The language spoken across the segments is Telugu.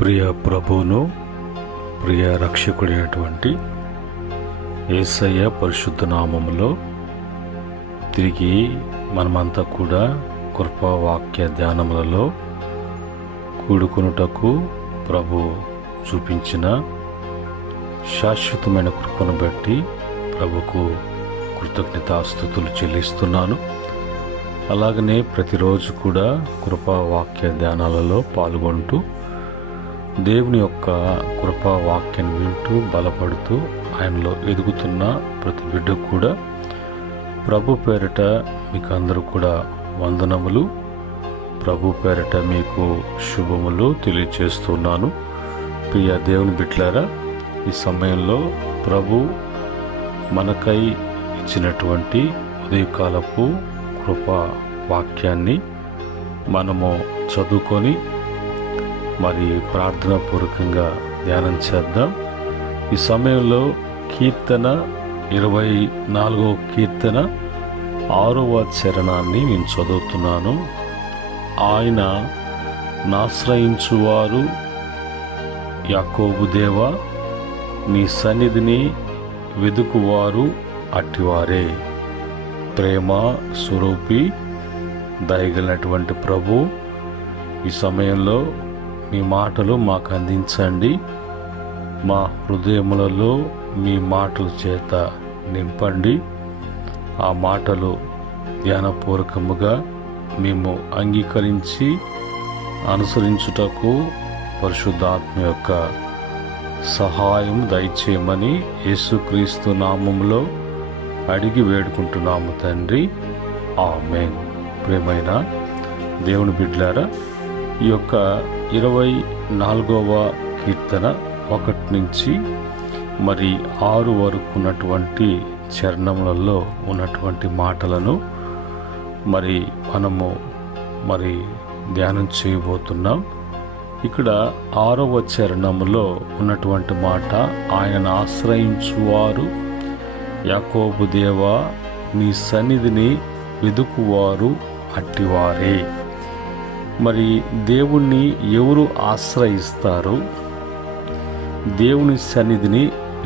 ప్రియ ప్రభువును ప్రియ రక్షకుడైనటువంటి యేసయ్య పరిశుద్ధ నామములో తిరిగి మనమంతా కూడా కృపావాక్య ధ్యానములలో కూడుకొనుటకు ప్రభు చూపించిన శాశ్వతమైన కృపను బట్టి ప్రభుకు కృతజ్ఞతాస్తుతులు చెల్లిస్తున్నాను. అలాగనే ప్రతిరోజు కూడా కృపావాక్య ధ్యానాలలో పాల్గొంటూ దేవుని యొక్క కృపావాక్యాన్ని వింటూ బలపడుతూ ఆయనలో ఎదుగుతున్న ప్రతి బిడ్డకు కూడా ప్రభు పేరిట మీకు అందరూ కూడా వందనములు, ప్రభు పేరిట మీకు శుభములు తెలియజేస్తున్నాను. ప్రియ దేవుని బిడ్డలారా, ఈ సమయంలో ప్రభు మనకై ఇచ్చినటువంటి ఉదయకాలపు కృపా వాక్యాన్ని మనము చదువుకొని మరి ప్రార్థనాపూర్వకంగా ధ్యానం చేద్దాం. ఈ సమయంలో కీర్తన 24వ కీర్తన 6వ చరణాన్ని నేను చదువుతున్నాను. ఆయన నాశ్రయించువారు యాకోబు దేవా, నీ సన్నిధిని వెదుకువారు అట్టివారే. ప్రేమ స్వరూపి దయగలిగినటువంటి ప్రభు, ఈ సమయంలో మీ మాటలు మాకు అందించండి. మా హృదయములలో మీ మాటల చేత నింపండి. ఆ మాటలు ధ్యానపూర్వకముగా మేము అంగీకరించి అనుసరించుటకు పరిశుద్ధాత్మ యొక్క సహాయం దయచేయమని యేసుక్రీస్తు నామములో అడిగి వేడుకుంటున్నాము తండ్రి, ఆమేన్. ప్రియమైన దేవుని బిడ్డలారా, ఈ యొక్క 24వ కీర్తన 1 నుంచి మరి 6 వరకు ఉన్నటువంటి చరణములలో ఉన్నటువంటి మాటలను మరి మనము ధ్యానం చేయబోతున్నాం. ఇక్కడ 6వ చరణములో ఉన్నటువంటి మాట, ఆయనను ఆశ్రయించువారు యాకోబు దేవా, నీ సన్నిధిని వెదుకువారు అట్టివారే. మరి దేవుణ్ణి ఎవరు ఆశ్రయిస్తారు? దేవుని సన్నిధిని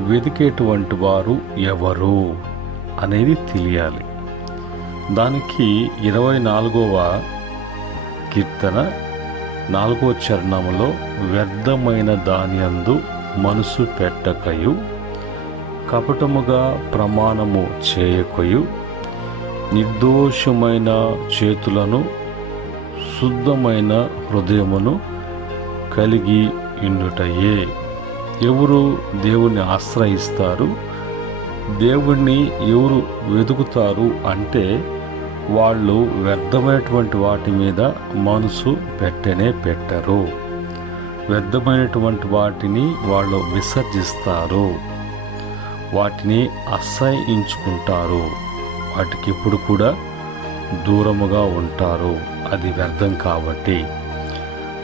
వెదికేటువంటి వారు ఎవరు అనేది తెలియాలి. దానికి 24వ కీర్తన 4వ చరణములో, వ్యర్థమైన దానియందు మనసు పెట్టకయు, కపటముగా ప్రమాణము చేయకయు, నిర్దోషమైన చేతులను శుద్ధమైన హృదయమును కలిగి ఉండుటయే. ఎవరు దేవుణ్ణి ఆశ్రయిస్తారు? దేవుణ్ణి ఎవరు వెతుకుతారు అంటే వాళ్ళు వ్యర్థమైనటువంటి వాటి మీద మనసు పెట్టరు. వ్యర్థమైనటువంటి వాటిని వాళ్ళు విసర్జిస్తారు, వాటిని అసహ్యించుకుంటారు, వాటికి ఎప్పుడు కూడా దూరముగా ఉంటారు. అది వ్యర్థం కాబట్టి.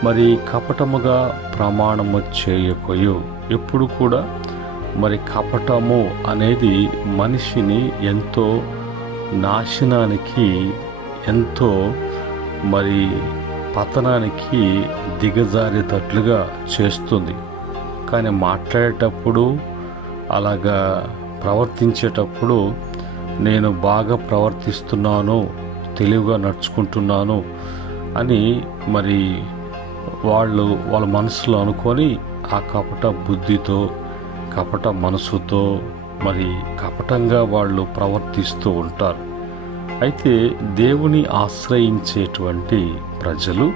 మరి కపటముగా ప్రమాణము చేయకయు, ఎప్పుడు కూడా కపటము అనేది మనిషిని ఎంతో నాశనానికి, ఎంతో పతనానికి దిగజారేటట్లుగా చేస్తుంది. కానీ మాట్లాడేటప్పుడు, అలాగా ప్రవర్తించేటప్పుడు నేను బాగా ప్రవర్తిస్తున్నాను, తెలివిగా నడుచుకుంటున్నాను అని వాళ్ళ మనసులో అనుకొని ఆ కపట బుద్ధితో, కపట మనసుతో కపటంగా వాళ్ళు ప్రవర్తిస్తూ ఉంటారు. అయితే దేవుని ఆశ్రయించేటువంటి ప్రజలు,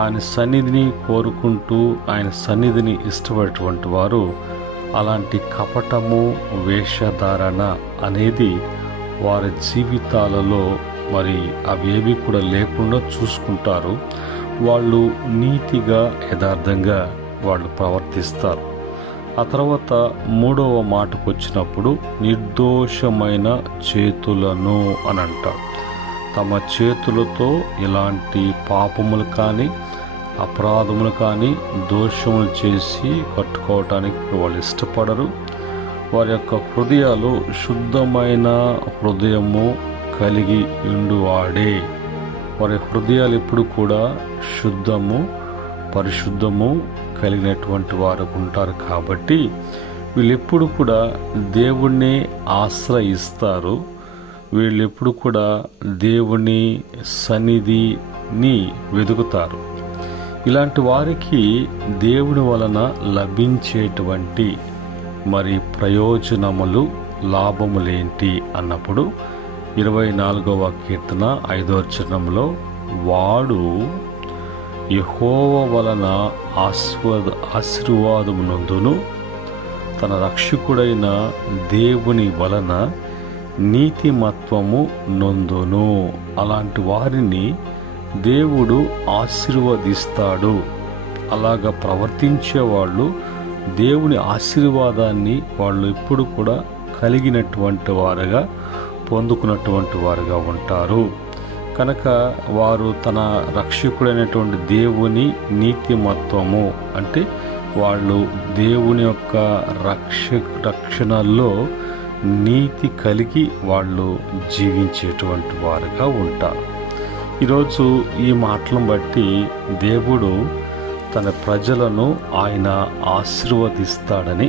ఆయన సన్నిధిని కోరుకుంటూ ఆయన సన్నిధిని ఇష్టపడేటువంటి వారు అలాంటి కపటము, వేషధారణ అనేది వారి జీవితాలలో అవేవి కూడా లేకుండా చూసుకుంటారు. వాళ్ళు నీతిగా, యథార్థంగా వాళ్ళు ప్రవర్తిస్తారు. ఆ తర్వాత 3వ మాటకు వచ్చినప్పుడు, నిర్దోషమైన చేతులను అని అంటారు. తమ చేతులతో ఇలాంటి పాపములు కానీ, అపరాధములు కానీ, దోషములు చేసి కట్టుకోవటానికి వాళ్ళు ఇష్టపడరు. వారి యొక్క హృదయాలు శుద్ధమైన హృదయము కలిగి ఉండువాడే. వారి హృదయాలు ఎప్పుడు కూడా శుద్ధము, పరిశుద్ధము కలిగినటువంటి వారు ఉంటారు. కాబట్టి వీళ్ళెప్పుడు కూడా దేవుణ్ణి ఆశ్రయిస్తారు. వీళ్ళెప్పుడు కూడా దేవుని సన్నిధిని వెతుకుతారు. ఇలాంటి వారికి దేవుని వలన లభించేటువంటి మరి ప్రయోజనములు, లాభములేంటి అన్నప్పుడు 24వ కీర్తన 5వ చరణంలో, వాడు యెహోవా వలన ఆశీర్వాదమునందును, తన రక్షకుడైన దేవుని వలన నీతిమత్వము నొందును. అలాంటి వారిని దేవుడు ఆశీర్వదిస్తాడు. అలాగ ప్రవర్తించే వాళ్ళు దేవుని ఆశీర్వాదాన్ని వాళ్ళు ఎప్పుడు కూడా కలిగినటువంటి వారుగా, పొందుకున్నటువంటి వారుగా ఉంటారు. కనుక వారు తన రక్షకుడైనటువంటి దేవుని నీతిమత్వము అంటే వాళ్ళు దేవుని యొక్క రక్షణలో నీతి కలిగి వాళ్ళు జీవించేటువంటి వారుగా ఉంటారు. ఈరోజు ఈ మాటలను బట్టి దేవుడు తన ప్రజలను ఆయన ఆశీర్వదిస్తాడని,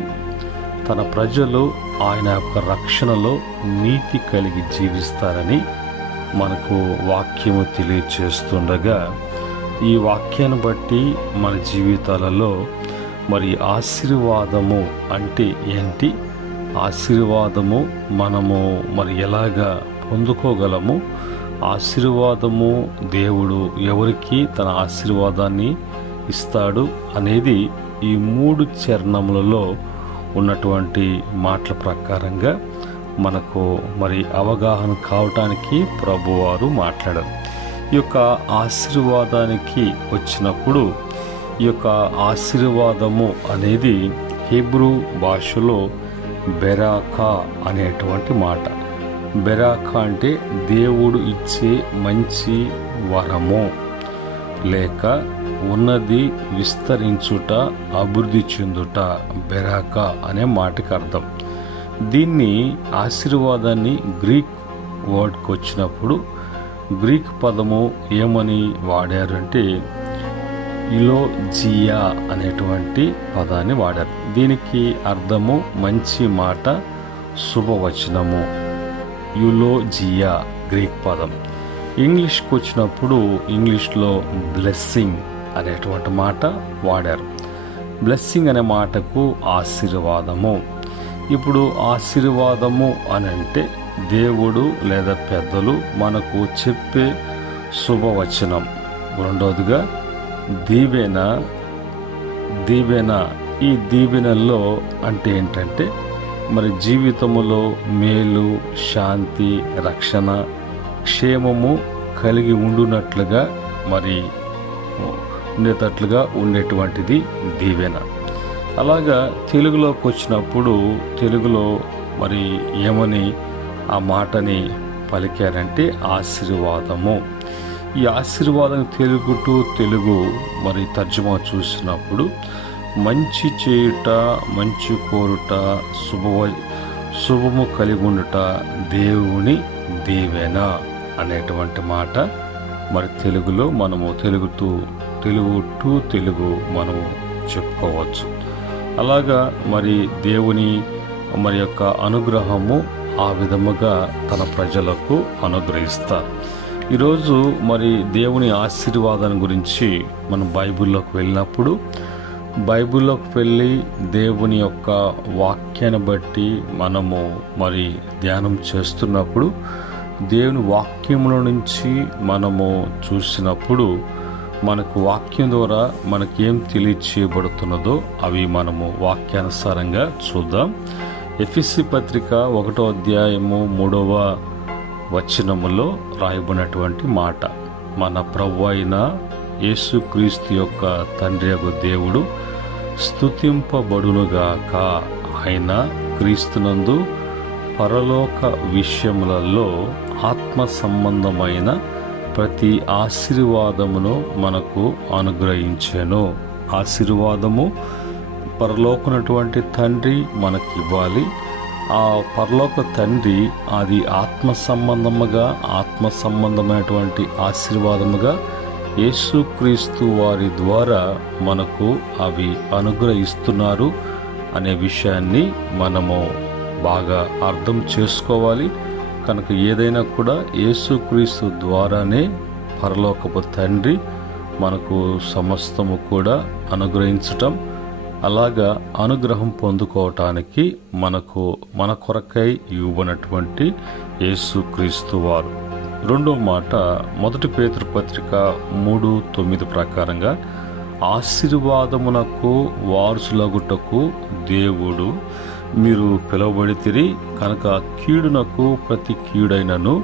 తన ప్రజలు ఆయన యొక్క రక్షణలో నీతి కలిగి జీవిస్తారని మనకు వాక్యము తెలియచేస్తుండగా, ఈ వాక్యాన్ని బట్టి మన జీవితాలలో మరి ఆశీర్వాదము అంటే ఏంటి, ఆశీర్వాదము మనము మరి ఎలాగా పొందుకోగలము, ఆశీర్వాదము దేవుడు ఎవరికి తన ఆశీర్వాదాన్ని ఇస్తాడు అనేది ఈ 3 చరణములలో ఉన్నటువంటి మాటల ప్రకారంగా మనకు మరి అవగాహన కావటానికి ప్రభువారు మాట్లాడారు. ఈ యొక్క ఆశీర్వాదానికి వచ్చినప్పుడు ఈ యొక్క ఆశీర్వాదము అనేది హీబ్రూ భాషలో బెరాకా అనేటువంటి మాట. బెరాకా అంటే దేవుడు ఇచ్చే మంచి వరము, లేక ఉన్నది విస్తరించుట, అభివృద్ధి చెందుట, బెరాకా అనే మాటకి అర్థం. దీన్ని ఆశీర్వాదాన్ని గ్రీక్ వర్డ్కి వచ్చినప్పుడు గ్రీక్ పదము ఏమని వాడారంటే యులోజియా అనేటువంటి పదాన్ని వాడారు. దీనికి అర్థము మంచి మాట, శుభవచనము. యులోజియా గ్రీక్ పదం. ఇంగ్లీష్కి వచ్చినప్పుడు ఇంగ్లీష్లో బ్లెస్సింగ్ అనేటువంటి మాట వాడారు. బ్లెస్సింగ్ అనే మాటకు ఆశీర్వాదము. ఇప్పుడు ఆశీర్వాదము అని అంటే దేవుడు లేదా పెద్దలు మనకు చెప్పే శుభవచనం. రెండవదిగా దీవెన. ఈ దీవెనల్లో అంటే ఏంటంటే మరి జీవితములో మేలు, శాంతి, రక్షణ, క్షేమము కలిగి ఉండునట్లుగా మరి ఉండేటువంటిది దీవెన. అలాగా తెలుగులోకి వచ్చినప్పుడు తెలుగులో మరి ఏమని ఆ మాటని పలికారంటే ఆశీర్వాదము. ఈ ఆశీర్వాదం తెలుగు మరి తర్జుమా చూసినప్పుడు మంచి చేయుట, మంచి కోరుట, శుభము కలిగి ఉండుట, దేవుని దీవెన అనేటువంటి మాట మరి తెలుగులో మనము తెలుగు మనము చెప్పుకోవచ్చు. అలాగా మరి దేవుని మరి యొక్క అనుగ్రహము ఆ విధముగా తన ప్రజలకు అనుగ్రహిస్తారు. ఈరోజు మరి దేవుని ఆశీర్వాదాన్ని గురించి మనం బైబిల్లోకి వెళ్ళినప్పుడు, బైబిల్లోకి వెళ్ళి దేవుని యొక్క వాక్యాన్ని బట్టి మనము మరి ధ్యానం చేస్తున్నప్పుడు, దేవుని వాక్యముల నుంచి మనము చూసినప్పుడు మనకు వాక్యం ద్వారా మనకేం తెలియచేయబడుతున్నదో అవి మనము వాక్యానుసారంగా చూద్దాం. ఎఫెసీ పత్రిక 1వ అధ్యాయము 3వ వచనములో రాయబడినటువంటి మాట, మన ప్రభువు అయిన యేసుక్రీస్తు యొక్క తండ్రి యగు దేవుడు స్తుతింపబడునుగాక. ఆయన క్రీస్తునందు పరలోక విషయములలో ఆత్మ సంబంధమైన ప్రతి ఆశీర్వాదమును మనకు అనుగ్రహించెను. ఆశీర్వాదము పరలోకనటువంటి తండ్రి మనకి ఇవ్వాలి. ఆ పరలోక తండ్రి అది ఆత్మ సంబంధమైనటువంటి ఆశీర్వాదముగా యేసుక్రీస్తు వారి ద్వారా మనకు అవి అనుగ్రహిస్తున్నారు అనే విషయాన్ని మనము బాగా అర్థం చేసుకోవాలి. కనుక ఏదైనా కూడా యేసుక్రీస్తు ద్వారానే పరలోకపు తండ్రి మనకు సమస్తము కూడా అనుగ్రహించటం, అలాగా అనుగ్రహం పొందుకోవటానికి మన కొరకై ఇవ్వనటువంటి యేసుక్రీస్తు వారు. రెండో మాట, 1 పేతురు పత్రిక 3:9 ప్రకారంగా ఆశీర్వాదమునకు వారసులగుటకు దేవుడు మీరు పిలువబడితిరి కనుక కీడునకు ప్రతి కీడైనను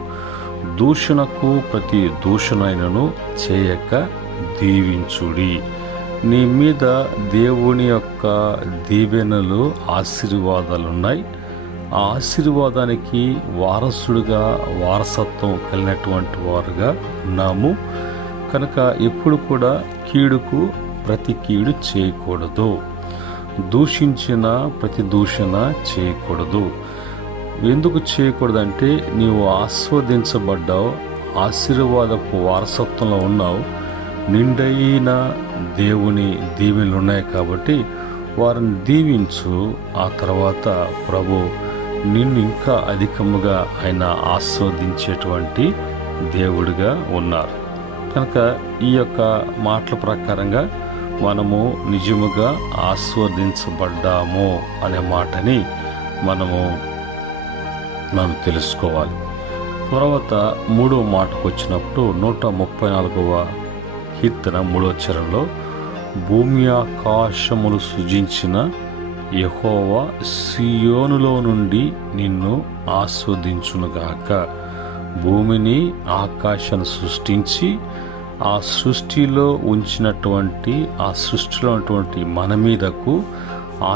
దూషణకు ప్రతి దూషణైనను చేయక దీవించుడి. నీ మీద దేవుని యొక్క దీవెనలు ఆశీర్వాదాలున్నాయి. ఆ ఆశీర్వాదానికి వారసుడుగా వారసత్వం కలిగినటువంటి వారుగా ఉన్నాము. కనుక ఎప్పుడు కూడా కీడుకు ప్రతి కీడు చేయకూడదు, దూషించిన ప్రతి దూషణ చేయకూడదు. ఎందుకు చేయకూడదంటే నీవు ఆస్వాదించబడ్డావు, ఆశీర్వాదపు వారసత్వంలో ఉన్నావు, నిండైన దేవుని దీవెనలు ఉన్నాయి కాబట్టి వారిని దీవించు. ఆ తర్వాత ప్రభు నిన్ను ఇంకా అధికముగా ఆయన ఆస్వాదించేటువంటి దేవుడిగా ఉన్నారు. కనుక ఈ యొక్క మాటల ప్రకారంగా మనము నిజముగా ఆస్వాదించబడ్డాము అనే మాటని మనం తెలుసుకోవాలి. తర్వాత మూడవ మాటకు వచ్చినప్పుడు 134వ కీర్తన 3వ చరణంలో భూమి ఆకాశములు సృజించిన యెహోవా సియోనులో నుండి నిన్ను ఆస్వాదించునుగాక. భూమిని ఆకాశాన్ని సృష్టించి ఆ సృష్టిలో ఉంచినటువంటి ఆ సృష్టిలో ఉన్నటువంటి మన మీదకు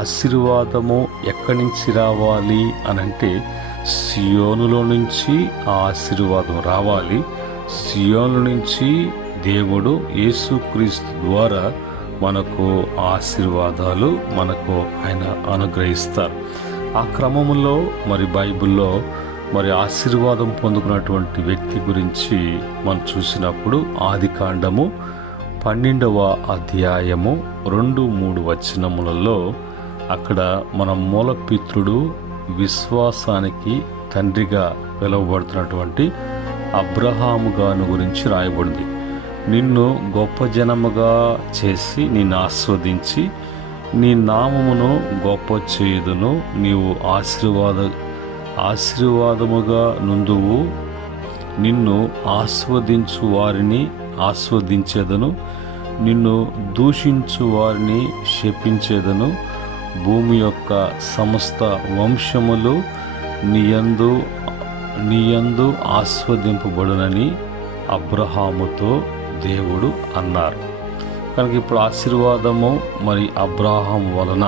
ఆశీర్వాదము ఎక్కడి నుంచి రావాలి అనంటే సియోనులో నుంచి ఆ ఆశీర్వాదం రావాలి. సియోను నుంచి దేవుడు యేసుక్రీస్తు ద్వారా మనకు ఆశీర్వాదాలు మనకు ఆయన అనుగ్రహిస్తారు. ఆ క్రమంలో బైబిల్లో ఆశీర్వాదం పొందుకున్నటువంటి వ్యక్తి గురించి మనం చూసినప్పుడు ఆదికాండము 12వ అధ్యాయము 2-3 వచనములలో అక్కడ మన మూలపితృడు విశ్వాసానికి తండ్రిగా పిలువబడుతున్నటువంటి అబ్రహాము గాను గురించి రాయబడింది. నిన్ను గొప్ప జనముగా చేసి నిన్ను ఆస్వాదించి నీ నామమును గొప్ప చేయుదును, నీవు ఆశీర్వాదముగా నుందువు, నిన్ను ఆస్వాదించు వారిని ఆస్వాదించేదను, నిన్ను దూషించు వారిని శపించేదను, భూమి యొక్క సమస్త వంశములు నీయందు ఆస్వాదింపబడునని అబ్రహాముతో దేవుడు అన్నారు. కనుక ఇప్పుడు ఆశీర్వాదము అబ్రహాం వలన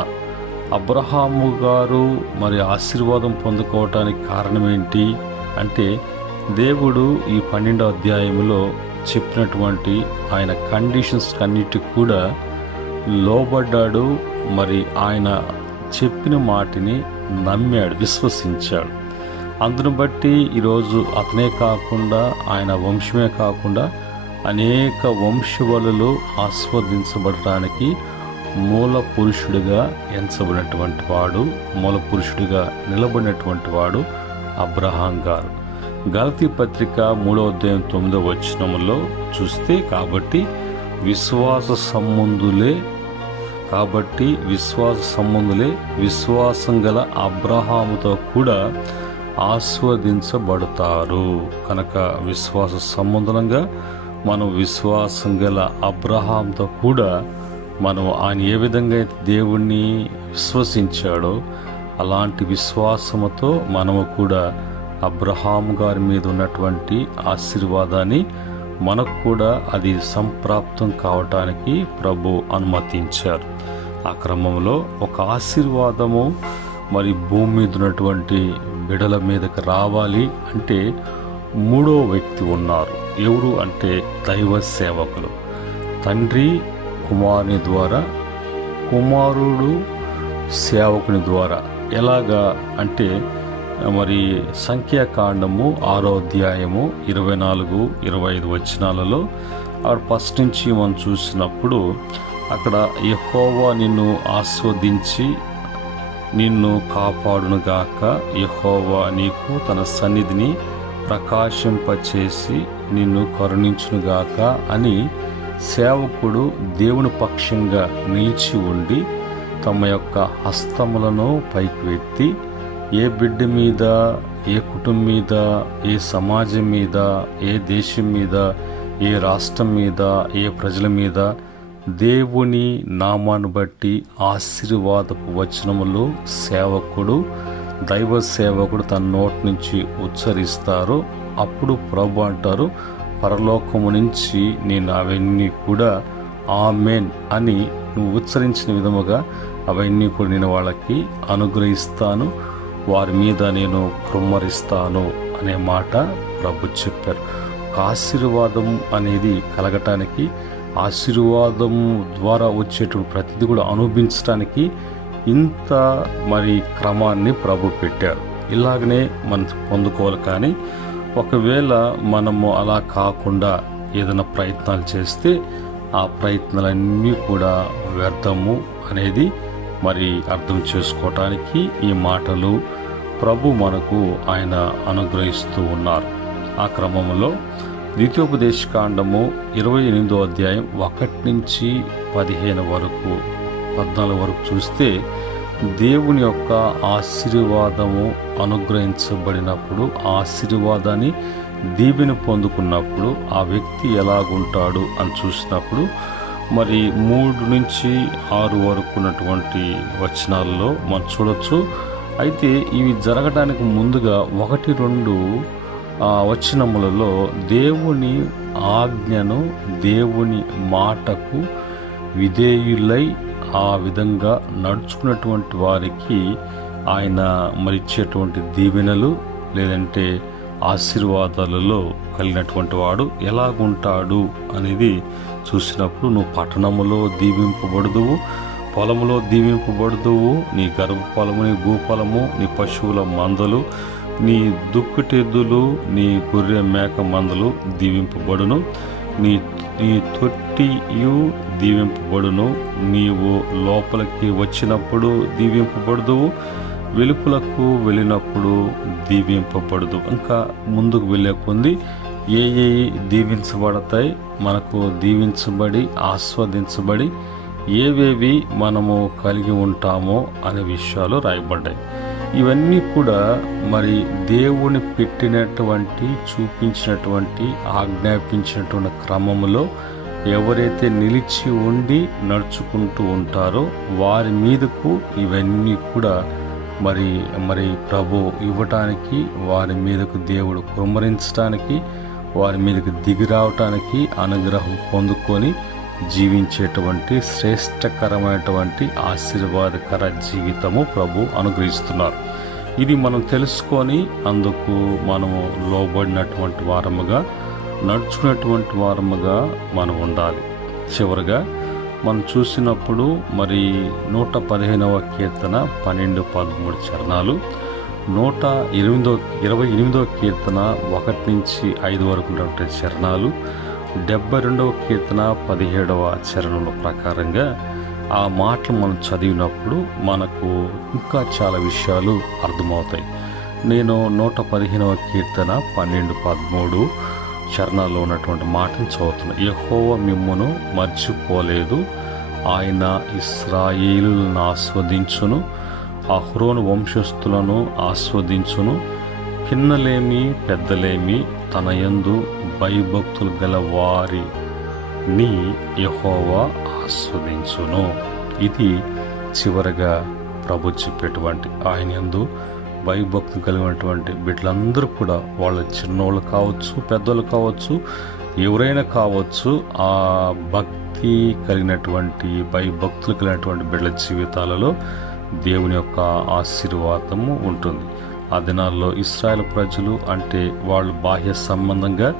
అబ్రహాము గారు ఆశీర్వాదం పొందుకోవటానికి కారణం ఏంటి అంటే దేవుడు ఈ 12వ అధ్యాయంలో చెప్పినటువంటి ఆయన కండిషన్స్ అన్నిటికి కూడా లోబడ్డాడు. ఆయన చెప్పిన మాటని నమ్మాడు, విశ్వసించాడు. అందును బట్టి ఈరోజు అతనే కాకుండా ఆయన వంశమే కాకుండా అనేక వంశవలులు ఆస్వాదించబడటానికి మూల పురుషుడిగా ఎంచబడినటువంటి వాడు, మూల పురుషుడిగా నిలబడినటువంటి వాడు అబ్రహాం గారు. గలతీ పత్రిక 3వ అధ్యాయం 9వ వచనములో చూస్తే కాబట్టి విశ్వాస సంబంధులే విశ్వాసం గల అబ్రహాముతో కూడా ఆస్వాదించబడతారు. కనుక విశ్వాస సంబంధంగా మనం విశ్వాసం గల అబ్రహాంతో కూడా ఆయన ఏ విధంగా అయితే దేవుణ్ణి విశ్వసించాడో అలాంటి విశ్వాసముతో మనము కూడా అబ్రహాం గారి మీద ఉన్నటువంటి ఆశీర్వాదాన్ని మనకు కూడా అది సంప్రాప్తం కావటానికి ప్రభు అనుమతించారు. ఆ క్రమంలో ఒక ఆశీర్వాదము భూమి మీద ఉన్నటువంటి బిడల మీదకి రావాలి అంటే మూడో వ్యక్తి ఉన్నారు. ఎవరు అంటే దైవ సేవకులు. తండ్రి కుమారుని ద్వారా, కుమారుడు సేవకుని ద్వారా. ఎలాగా అంటే సంఖ్యాకాండము 6వ అధ్యాయము 24-25 వచనాలలో ఫస్ట్ నుంచి మనం చూసినప్పుడు అక్కడ యెహోవా నిన్ను ఆస్వాదించి నిన్ను కాపాడునుగాక, యెహోవా నీకు తన సన్నిధిని ప్రకాశింపచేసి నిన్ను కరుణించునుగాక అని సేవకుడు దేవుని పక్షంగా నిలిచి ఉండి తమ యొక్క హస్తములను పైకి ఎత్తి ఏ బిడ్డ మీద, ఏ కుటుంబం మీద, ఏ సమాజం మీద, ఏ దేశం మీద, ఏ రాష్ట్రం మీద, ఏ ప్రజల మీద దేవుని నామాన్ని బట్టి ఆశీర్వాదపు వచనములు సేవకుడు, దైవ సేవకుడు తన నోటి నుంచి ఉచ్చరిస్తారు. అప్పుడు ప్రభు అంటారు, పరలోకము నుంచి నేను అవన్నీ కూడా ఆమెన్ అని నువ్వు ఉచ్చరించిన విధముగా అవన్నీ కూడా నేను వాళ్ళకి అనుగ్రహిస్తాను, వారి మీద నేను కృమ్మరిస్తాను అనే మాట ప్రభు చెప్పారు. ఒక ఆశీర్వాదం అనేది కలగటానికి, ఆశీర్వాదం ద్వారా వచ్చేటువంటి ప్రతిదీ కూడా అనుభవించడానికి ఇంత క్రమాన్ని ప్రభు పెట్టారు. ఇలాగనే మనం పొందుకోవాలి. కానీ ఒకవేళ మనము అలా కాకుండా ఏదైనా ప్రయత్నాలు చేస్తే ఆ ప్రయత్నాలన్నీ కూడా వ్యర్థము అనేది అర్థం చేసుకోవటానికి ఈ మాటలు ప్రభు మనకు ఆయన అనుగ్రహిస్తూ ఉన్నారు. ఆ క్రమంలో ద్వితీయోపదేశకాండము 28వ అధ్యాయం 1 నుంచి 15 వరకు 14 వరకు చూస్తే దేవుని యొక్క ఆశీర్వాదము అనుగ్రహించబడినప్పుడు, ఆశీర్వాదాన్ని దీవెన పొందుకున్నప్పుడు ఆ వ్యక్తి ఎలాగుంటాడు అని చూసినప్పుడు 3 నుంచి 6 వరకు ఉన్నటువంటి వచనాల్లో మనం చూడొచ్చు. అయితే ఇవి జరగడానికి ముందుగా 1-2 వచనములలో దేవుని ఆజ్ఞను, దేవుని మాటకు విధేయులై ఆ విధంగా నడుచుకున్నటువంటి వారికి ఆయన ఇచ్చేటువంటి దీవెనలు లేదంటే ఆశీర్వాదాలలో కలిగినటువంటి వాడు ఎలాగుంటాడు అనేది చూసినప్పుడు, నువ్వు పట్టణములో దీవింపబడుదువు, పొలములో దీవింపబడుదువు, నీ గర్భఫలము, నీ భూఫలము, నీ పశువుల మందలు, నీ దుక్కుటెద్దులు, నీ గొర్రె మేక మందలు దీవింపబడును, నీ తొట్టియు దీవింపబడును, నీవు లోపలికి వచ్చినప్పుడు దీవింపబడుదువు, వెలుపులకు వెళ్ళినప్పుడు దీవింపబడదు. ఇంకా ముందుకు వెళ్ళే కొంది ఏ దీవించబడతాయి, మనకు దీవించబడి ఆస్వాదించబడి ఏవేవి మనము కలిగి ఉంటామో అనే విషయాలు రాయబడ్డాయి. ఇవన్నీ కూడా దేవుని పెట్టినటువంటి, చూపించినటువంటి, ఆజ్ఞాపించినటువంటి క్రమంలో ఎవరైతే నిలిచి ఉండి నడుచుకుంటూ ఉంటారో వారి మీదకు ఇవన్నీ కూడా ప్రభు ఇవ్వటానికి, వారి మీదకు దేవుడు కుమ్మరించడానికి, వారి మీదకు దిగి రావటానికి, అనుగ్రహం పొందుకొని జీవించేటువంటి శ్రేష్టకరమైనటువంటి ఆశీర్వాదకర జీవితము ప్రభు అనుగ్రహిస్తున్నారు. ఇది మనం తెలుసుకొని అందుకు మనము లోబడినటువంటి వారముగా, నడుచుకున్నటువంటి వారముగా మనం ఉండాలి. చివరిగా మనం చూసినప్పుడు 115వ కీర్తన 12-13 చరణాలు, 128వ కీర్తన 1 నుంచి 5 వరకు ఉన్నటువంటి చరణాలు, 72వ కీర్తన 17వ చరణంలో ప్రకారంగా ఆ మాటలు మనం చదివినప్పుడు మనకు ఇంకా చాలా విషయాలు అర్థమవుతాయి. నేను 115వ కీర్తన 12-13 చరణాల్లో ఉన్నటువంటి మాటను చదువుతున్నాను. యెహోవా మిమ్మును మర్చిపోలేదు, ఆయన ఇశ్రాయేలులను ఆస్వాదించును, అహరోను వంశస్థులను ఆస్వాదించును, పిన్నలేమి పెద్దలేమి తన యందు భయభక్తులు గల వారిని యెహోవా ఆస్వాదించును. ఇది చివరగా ప్రభు చెప్పేటువంటి ఆయన యందు భయభక్తులు కలిగినటువంటి బిడ్డలందరూ కూడా, వాళ్ళ చిన్నోళ్ళు కావచ్చు, పెద్దోళ్ళు కావచ్చు, ఎవరైనా కావచ్చు, ఆ భక్తి కలిగినటువంటి, భయభక్తులు కలిగినటువంటి బిడ్డల జీవితాలలో దేవుని యొక్క ఆశీర్వాదము ఉంటుంది. ఆ దినాల్లో ఇశ్రాయేలు ప్రజలు అంటే వాళ్ళు బాహ్య సంబంధంగా,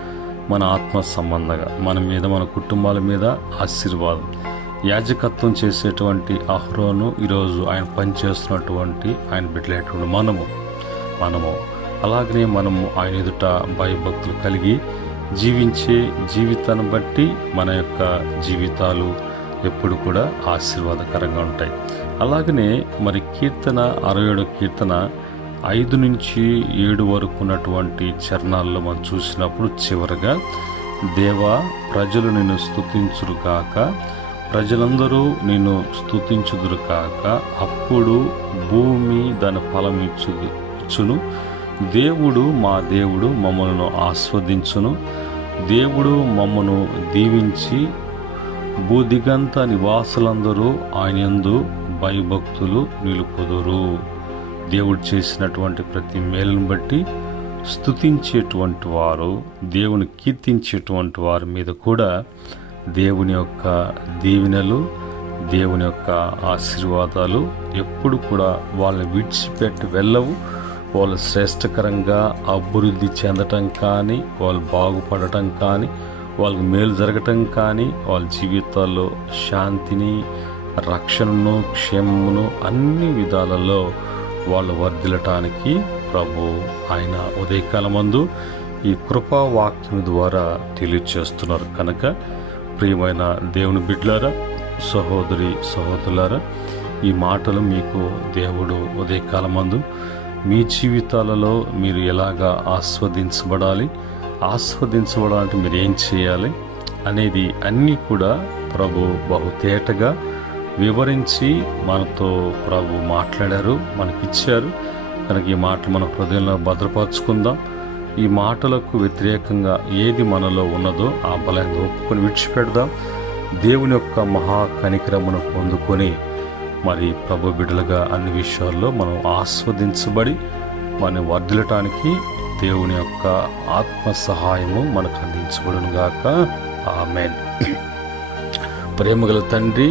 మన ఆత్మ సంబంధంగా మన మీద, మన కుటుంబాల మీద ఆశీర్వాదం. యాజకత్వం చేసేటువంటి అహరోను ఈరోజు ఆయన పనిచేస్తున్నటువంటి ఆయన బిడ్డలైనటువంటి మనము అలాగనే మనము ఆయన ఎదుట భయభక్తులు కలిగి జీవించే జీవితాన్ని బట్టి మన యొక్క జీవితాలు ఎప్పుడు కూడా ఆశీర్వాదకరంగా ఉంటాయి. అలాగనే మరి కీర్తన 67 కీర్తన 5 నుంచి 7 వరకు ఉన్నటువంటి చరణాల్లో మనం చూసినప్పుడు చివరగా, దేవా ప్రజలు నిన్ను స్తుతించురు కాక, ప్రజలందరూ నిన్ను స్తుతించుదురు కాక, అప్పుడు భూమి దాని ఫలం ఇచ్చును. దేవుడు మా దేవుడు మమ్మలను ఆస్వాదించును. దేవుడు మమ్మను దీవించి భూదిగంత నివాసులందరూ ఆయన యందు భయభక్తులు నిలుపుదురు. దేవుడు చేసినటువంటి ప్రతి మేలును బట్టి స్తుతించేటువంటి వారు, దేవుని కీర్తించేటువంటి వారి మీద కూడా దేవుని యొక్క దీవెనలు, దేవుని యొక్క ఆశీర్వాదాలు ఎప్పుడు కూడా వాళ్ళని విడిచిపెట్టి వెళ్ళవు. వాళ్ళు శ్రేష్టకరంగా అభివృద్ధి చెందటం కానీ, వాళ్ళు బాగుపడటం కానీ, వాళ్ళకి మేలు జరగటం కానీ, వాళ్ళ జీవితాల్లో శాంతిని, రక్షణను, క్షేమమును అన్ని విధాలలో వాళ్ళు వర్ధిల్లటానికి ప్రభు ఆయన ఉదయకాలమందు ఈ కృపా వాక్యం ద్వారా తెలియచేస్తున్నారు. కనుక ప్రియమైన దేవుని బిడ్డలారా, సహోదరి సహోదరులారా, ఈ మాటలు మీకు దేవుడు ఉదయకాలమందు మీ జీవితాలలో మీరు ఎలాగా ఆస్వాదించబడాలంటే మీరు ఏం చేయాలి అనేది అన్నీ కూడా ప్రభు బహుతేటగా వివరించి మనతో ప్రభు మాట్లాడారు, మనకిచ్చారు. కనుక ఈ మాటలు మన హృదయంలో భద్రపరుచుకుందాం. ఈ మాటలకు వ్యతిరేకంగా ఏది మనలో ఉన్నదో ఆ బలాన్ని ఒప్పుకొని విడిచిపెడదాం. దేవుని యొక్క మహా కనికరమును పొందుకొని మరి ప్రభు బిడ్డలుగా అన్ని విషయాల్లో మనం ఆస్వాదించబడి మనం వర్ధిల్లటానికి దేవుని యొక్క ఆత్మ సహాయము మనకు అందించబడును గాక. ఆమేన్. ప్రేమగల తండ్రి,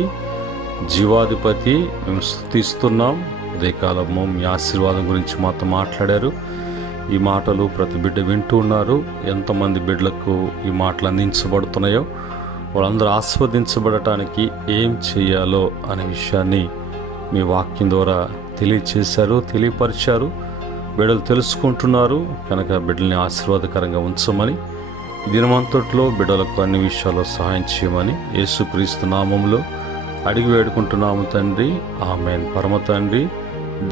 జీవాధిపతి, మేము స్తుతిస్తున్నాం. ఉదయకాలము మీ ఆశీర్వాదం గురించి మాతో మాట్లాడారు. ఈ మాటలు ప్రతి బిడ్డ వింటూ ఉన్నారు. ఎంతమంది బిడ్డలకు ఈ మాటలు అందించబడుతున్నాయో వాళ్ళందరూ ఆస్వాదించబడటానికి ఏం చేయాలో అనే విషయాన్ని మీ వాక్యం ద్వారా తెలియపరిచారు. బిడ్డలు తెలుసుకుంటున్నారు. కనుక బిడ్డల్ని ఆశీర్వాదకరంగా ఉంచమని, ఈ దినమంతట్లో బిడ్డలకు అన్ని విషయాల్లో సహాయం చేయమని యేసుక్రీస్తు నామములో అడిగి వేడుకుంటున్నాము తండ్రి. ఆమేన్. పరమ తండ్రి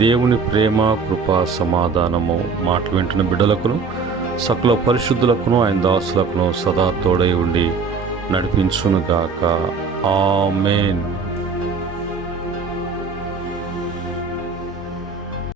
దేవుని ప్రేమ, కృప, సమాధానము మాటలు వింటున్న బిడ్డలకును, సకల పరిశుద్ధులకును, ఆయన దాసులకును సదా తోడై ఉండి నడిపించునుగాక. ఆమేన్.